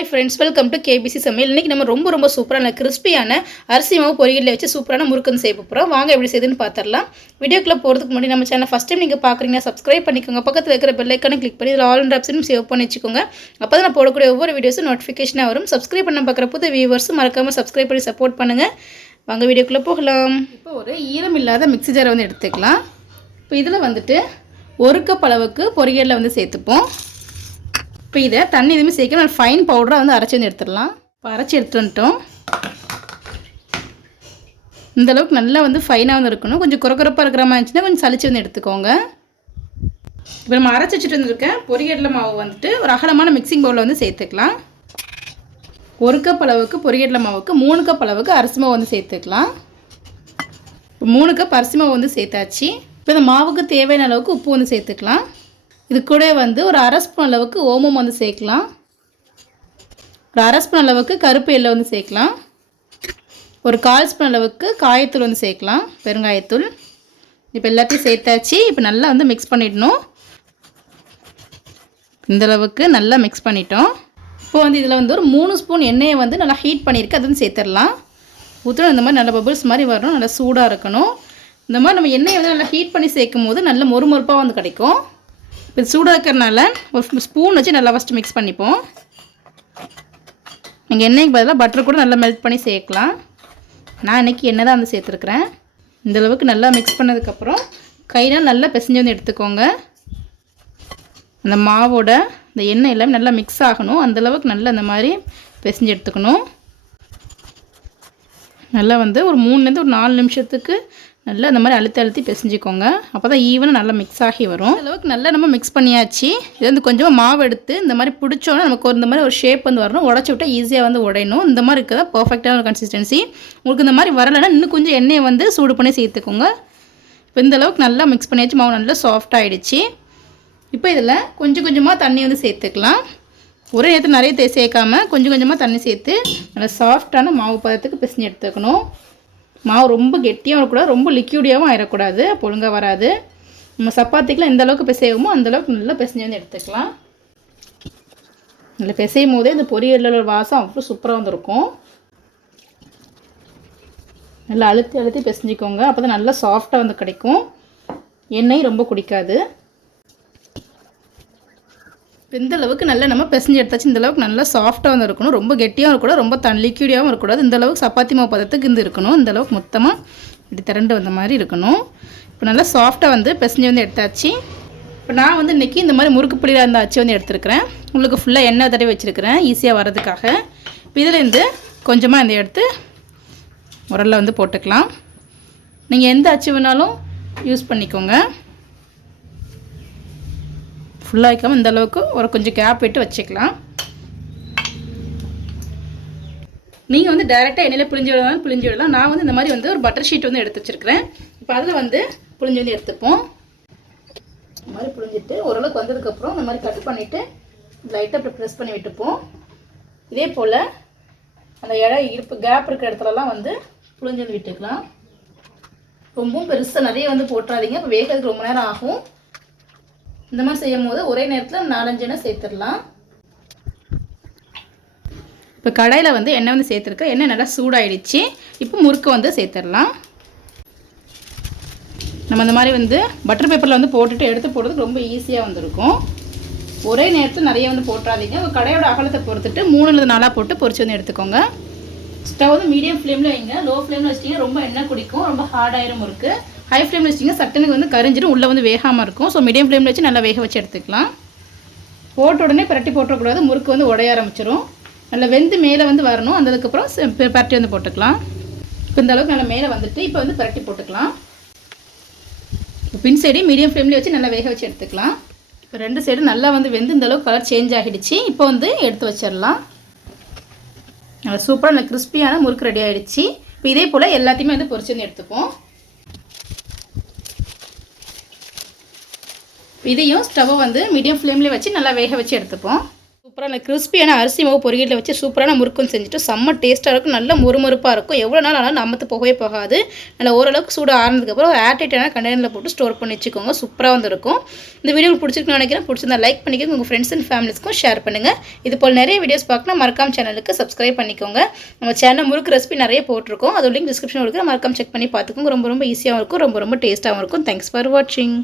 Hi friends welcome to KBC சமையல். இன்றைக்கி நம்ம ரொம்ப ரொம்ப சூப்பரான கிறிஸ்பியான அரிசி மாவு பொரியலில் வச்சு சூப்பரான முறுக்குன்னு செய்ய போகிறோம் வாங்க எப்படி செய்யுதுன்னு பார்த்துடலாம் வீடியோக்குள்ளே போகிறதுக்கு முன்னாடி நம்ம சேனல் ஃபஸ்ட் டைம் நீங்கள் பார்க்குறீங்கன்னா சப்ஸ்கிரைப் பண்ணிக்கோங்க. பக்கத்தில் இருக்கிற பெல் ஐக்கானை கிளிக் பண்ணி இதில் ஆல் அண்ட் ஆப்ஷனும் சேவ் பண்ணி வச்சுக்கோங்க. அப்போ தான் நான் போடக்கூடிய ஒவ்வொரு வீடியோஸும் நோட்டிஃபிகேஷனாக வரும். சப்ஸ்கிரைப் பண்ண பார்க்குற புது வியூவர்ஸும் மறக்காமல் சப்ஸ்கிரைப் பண்ணி சப்போர்ட் பண்ணுங்கள் வாங்க வீடியோக்குள்ளே போகலாம். இப்போ ஒரு ஈரம் இல்லாத மிக்ஸி ஜாரை வந்து எடுத்துக்கலாம். இப்போ இதில் வந்துட்டு ஒரு கப் அளவுக்கு பொரியலில் வந்து சேர்த்துப்போம். இப்போ இதை தண்ணி எதுவுமே சேர்க்கணும் நான் ஃபைன் பவுடராக வந்து அரைச்சி வந்து எடுத்துடலாம். இப்போ அரைச்சி எடுத்துட்டு வந்துட்டோம். இந்த அளவுக்கு நல்லா வந்து ஃபைனாக வந்து இருக்கணும். கொஞ்சம் குறக்குறப்பாக இருக்கிற மாதிரி இருந்துச்சுன்னா கொஞ்சம் சளிச்சு வந்து எடுத்துக்கோங்க. இப்போ நம்ம அரைச்சி வச்சுட்டு வந்துருக்கேன் பொரியடலை மாவு வந்துட்டு ஒரு அகலமான மிக்சிங் பவுலில் வந்து சேர்த்துக்கலாம். ஒரு கப் அளவுக்கு பொரியடலை மாவுக்கு மூணு கப் அளவுக்கு அரிசி மாவு வந்து சேர்த்துக்கலாம். இப்போ மூணு கப் அரிசி மாவு வந்து சேர்த்தாச்சு. இப்போ இந்த மாவுக்கு தேவையான அளவுக்கு உப்பு வந்து சேர்த்துக்கலாம். இது கூட வந்து ஒரு அரை ஸ்பூன் அளவுக்கு ஓமம் வந்து சேர்க்கலாம். ஒரு அரை ஸ்பூன் அளவுக்கு கருப்பு எல்லை வந்து சேர்க்கலாம். ஒரு கால் ஸ்பூன் அளவுக்கு காயத்தூள் வந்து சேர்க்கலாம் பெருங்காயத்தூள். இப்போ எல்லாத்தையும் சேர்த்தாச்சு. இப்போ நல்லா வந்து மிக்ஸ் பண்ணிடணும். இந்தளவுக்கு நல்லா மிக்ஸ் பண்ணிட்டோம். இப்போ வந்து இதில் வந்து ஒரு மூணு ஸ்பூன் எண்ணெயை வந்து நல்லா ஹீட் பண்ணியிருக்கு. அது வந்து சேர்த்துடலாம். ஊற்றணும் இந்த மாதிரி நல்ல பபிள்ஸ் மாதிரி வரணும். நல்லா சூடாக இருக்கணும். இந்த மாதிரி நம்ம எண்ணெயை வந்து நல்லா ஹீட் பண்ணி சேர்க்கும் போது நல்ல மொறுமொறுப்பாக வந்து கிடைக்கும். இப்போ சூடாக இருக்கிறனால ஒரு ஸ்பூன் வச்சு நல்லா ஃபஸ்ட்டு மிக்ஸ் பண்ணிப்போம். நீங்கள் எண்ணெய்க்கு பதிலாக பட்டர் கூட நல்லா மெல்ட் பண்ணி சேர்க்கலாம். நான் இன்றைக்கி எண்ணெய் தான் வந்து சேர்த்துருக்குறேன். இந்தளவுக்கு நல்லா மிக்ஸ் பண்ணதுக்கப்புறம் கையில் நல்லா பிசைஞ்சு வந்து எடுத்துக்கோங்க. அந்த மாவோட இந்த எண்ணெய் எல்லாமே நல்லா மிக்ஸ் ஆகணும். அந்தளவுக்கு நல்லா இந்த மாதிரி பிசைஞ்சு எடுத்துக்கணும். நல்லா வந்து ஒரு மூணுலேருந்து ஒரு நாலு நிமிஷத்துக்கு நல்லா இந்த மாதிரி அழுத்தி அழுத்தி பிசைஞ்சிக்கோங்க. அப்போ தான் ஈவனாக நல்லா மிக்ஸ் ஆகி வரும். அளவுக்கு நல்லா நம்ம மிக்ஸ் பண்ணியாச்சு. இது வந்து கொஞ்சமாக மாவு எடுத்து இந்த மாதிரி பிடிச்சோன்னா நமக்கு ஒரு இந்த மாதிரி ஒரு ஷேப் வந்து வரணும். உடச்சி விட்டால் ஈஸியாக வந்து உடையணும். இந்த மாதிரி இருக்கிறதா பர்ஃபெக்டான ஒரு கன்சிஸ்டன்சி உங்களுக்கு இந்த மாதிரி வரலைன்னா இன்னும் கொஞ்சம் எண்ணெயை வந்து சூடு பண்ணி சேர்த்துக்கோங்க. இப்போ இந்த அளவுக்கு நல்லா மிக்ஸ் பண்ணியாச்சு. மாவு நல்லா சாஃப்ட் ஆகிடுச்சு இப்போ இதில் கொஞ்சம் கொஞ்சமாக தண்ணி வந்து சேர்த்துக்கலாம். ஒரே நேரத்தில் நிறைய சேர்க்காமல் கொஞ்சம் கொஞ்சமாக தண்ணி சேர்த்து நல்லா சாஃப்டான மாவு பதத்துக்கு பிசைஞ்சு எடுத்துக்கணும். மாவு ரொம்ப கெட்டியாகவும் இருக்கக்கூடாது ரொம்ப லிக்யூடியாகவும் ஆயிடக்கூடாது அப்போ ஒழுங்காக வராது. நம்ம சப்பாத்திக்கெலாம் எந்த அளவுக்கு பிசையுமோ அந்தளவுக்கு நல்லா பிசைஞ்சு வந்து எடுத்துக்கலாம். நல்லா பிசையும் போதே இந்த பொரியலில் வாசம் அவ்வளோ சூப்பராக வந்துருக்கும். நல்லா அழுத்தி அழுத்தி பிசைஞ்சிக்கோங்க. அப்போ தான் நல்லா சாஃப்டாக வந்து கிடைக்கும். எண்ணெய் ரொம்ப குடிக்காது. இந்த அளவுக்கு நல்லா நம்ம பிசைஞ்சு எடுத்தாச்சு இந்த அளவுக்கு நல்லா சாஃப்டாக வந்து இருக்கணும் ரொம்ப கெட்டியாகவும் இருக்கக்கூடாது ரொம்ப தன் லிக்யூடியாகவும் இருக்கக்கூடாது. இந்த அளவுக்கு சப்பாத்தி மாவு பதத்துக்கு இருந்து இருக்கணும். இந்த அளவுக்கு மொத்தமாக இப்படி திரண்டு வந்த மாதிரி இருக்கணும். இப்போ நல்லா சாஃப்டாக வந்து பிசைஞ்சு வந்து எடுத்தாச்சு. இப்போ நான் வந்து இன்றைக்கி இந்த மாதிரி முறுக்கு புளியில் இருந்த அச்சு வந்து எடுத்துருக்கிறேன். உங்களுக்கு ஃபுல்லாக எண்ணெய் தடவி வச்சுருக்கிறேன் ஈஸியாக வர்றதுக்காக. இப்போ இதிலேருந்து கொஞ்சமாக இந்த எடுத்து உரலில் வந்து போட்டுக்கலாம். நீங்கள் எந்த அச்சு வேணாலும் யூஸ் பண்ணிக்கோங்க. ஃபுல்லாக வைக்காமல் இந்த அளவுக்கு ஒரு கொஞ்சம் கேப் விட்டு வச்சுக்கலாம். நீங்கள் வந்து டைரெக்டாக எண்ணெயில் புளிஞ்சு விடலாம் புளிஞ்சு விடலாம். நான் வந்து இந்த மாதிரி வந்து ஒரு பட்டர் ஷீட் வந்து எடுத்து வச்சுருக்கிறேன். இப்போ அதில் வந்து புளிஞ்சு வந்து எடுத்துப்போம். இந்த மாதிரி புளிஞ்சிட்டு ஓரளவுக்கு வந்ததுக்கப்புறம் இந்த மாதிரி கட் பண்ணிவிட்டு லைட்டாக அப்படி ப்ரெஸ் பண்ணி விட்டுப்போம். இதே போல் அந்த இடம் இருப்பு கேப் இருக்கிற இடத்துலலாம் வந்து புளிஞ்சு வந்து விட்டுக்கலாம். ரொம்பவும் பெருசாக நிறைய வந்து போட்டுறாதீங்க. இப்போ வேகிறதுக்கு ரொம்ப நேரம் ஆகும். இந்த மாதிரி செய்யும் போது ஒரே நேரத்தில் நாலஞ்சு சேர்த்துடலாம். இப்போ கடையில் வந்து எண்ணெய் வந்து சேர்த்துருக்கேன். எண்ணெய் நல்லா சூடாயிடுச்சு. இப்போ முறுக்கு வந்து சேர்த்துடலாம். நம்ம இந்த மாதிரி வந்து பட்டர் பேப்பரில் வந்து போட்டுட்டு எடுத்து போடுறதுக்கு ரொம்ப ஈஸியாக வந்துருக்கும். ஒரே நேரத்தில் நிறைய வந்து போட்டுறாதீங்க. உங்கள் கடையோட அகலத்தை பொறுத்துட்டு மூணுலேருந்து நாளாக போட்டு பொறிச்சு வந்து எடுத்துக்கோங்க. ஸ்டவ் வந்து மீடியம் ஃப்ளேமில் வைங்க. லோ ஃப்ளேமில் வச்சிட்டிங்கன்னா ரொம்ப எண்ணெய் குடிக்கும். ரொம்ப ஹார்டாயிரும் இருக்குது ஹை ஃப்ளேமில் வச்சிங்கன்னா சட்டனுக்கு வந்து கரிஞ்சிடும் உள்ளே வந்து வேகாமல் இருக்கும். ஸோ மீடியம் ஃப்ளேமில் வச்சு நல்லா வேக வச்சு எடுத்துக்கலாம். போட்ட உடனே பரட்டி போட்டக்கூடாது முறுக்கு வந்து உடைய ஆரம்பிச்சிடும் நல்லா வெந்து மேலே வந்து வரணும். அந்ததுக்கப்புறம் பரட்டி வந்து போட்டுக்கலாம். இப்போ இந்த அளவுக்கு நல்லா மேலே வந்துட்டு இப்போ வந்து பரட்டி போட்டுக்கலாம். பின் சைடு மீடியம் ஃப்ளேம்லேயே வச்சு நல்லா வேக வச்சு எடுத்துக்கலாம். இப்போ ரெண்டு சைடும் நல்லா வந்து வெந்து இந்த அளவுக்கு கலர் சேஞ்ச் ஆகிடுச்சு. இப்போ வந்து எடுத்து வச்சிடலாம். நல்லா சூப்பராக நல்லா கிறிஸ்பியான முறுக்கு ரெடி ஆகிடுச்சு இப்போ இதே போல் எல்லாத்தையுமே வந்து பொரிச்சு வந்து எடுத்துப்போம் இதையும் ஸ்டவ்வை வந்து மீடியம் ஃப்ளேம்லேயே வச்சு நல்லா வேக வச்சு எடுத்துப்போம். சூப்பராக நல்ல கிறிஸ்பியான அரிசி மாவு பொரியலில் வச்சு சூப்பரான முறுக்கும் செஞ்சுட்டு செம்ம டேஸ்ட்டாக இருக்கும் நல்ல முறுமுறுப்பாக இருக்கும். எவ்வளோ நாள் ஆனாலும் நமத்து போகவே போகாது. நல்லா ஓரளவுக்கு சூடு ஆறுனதுக்கப்புறம் ஏர்டைட்டான கண்டெய்னரில் போட்டு ஸ்டோர் பண்ணி வச்சுக்கோங்க சூப்பராக வந்துருக்கும். இந்த வீடியோ பிடிச்சிருக்குன்னு நினைக்கிறேன். பிடிச்சிருந்தா லைக் பண்ணிக்கோங்க உங்கள் ஃப்ரெண்ட்ஸ் அண்ட் ஃபேமிலிஸ்க்கும் ஷேர் பண்ணுங்கள் இது போல் நிறைய வீடியோஸ் பார்க்கணும் மறக்காம சேனலுக்கு சப்ஸ்கிரைப் பண்ணிக்கோங்க. நம்ம சேனல் முறுக்கு ரெசிபி நிறைய போட்டிருக்கோம். அது லிங்க் டிஸ்கிரிப்ஷன் கொடுக்குற மறக்காம செக் பண்ணி பார்த்துக்கோங்க. ரொம்ப ரொம்ப ஈஸியாகவும் இருக்கும் ரொம்ப ரொம்ப டேஸ்ட்டாகவும் இருக்கும். தேங்க்ஸ் ஃபார் வாட்சிங்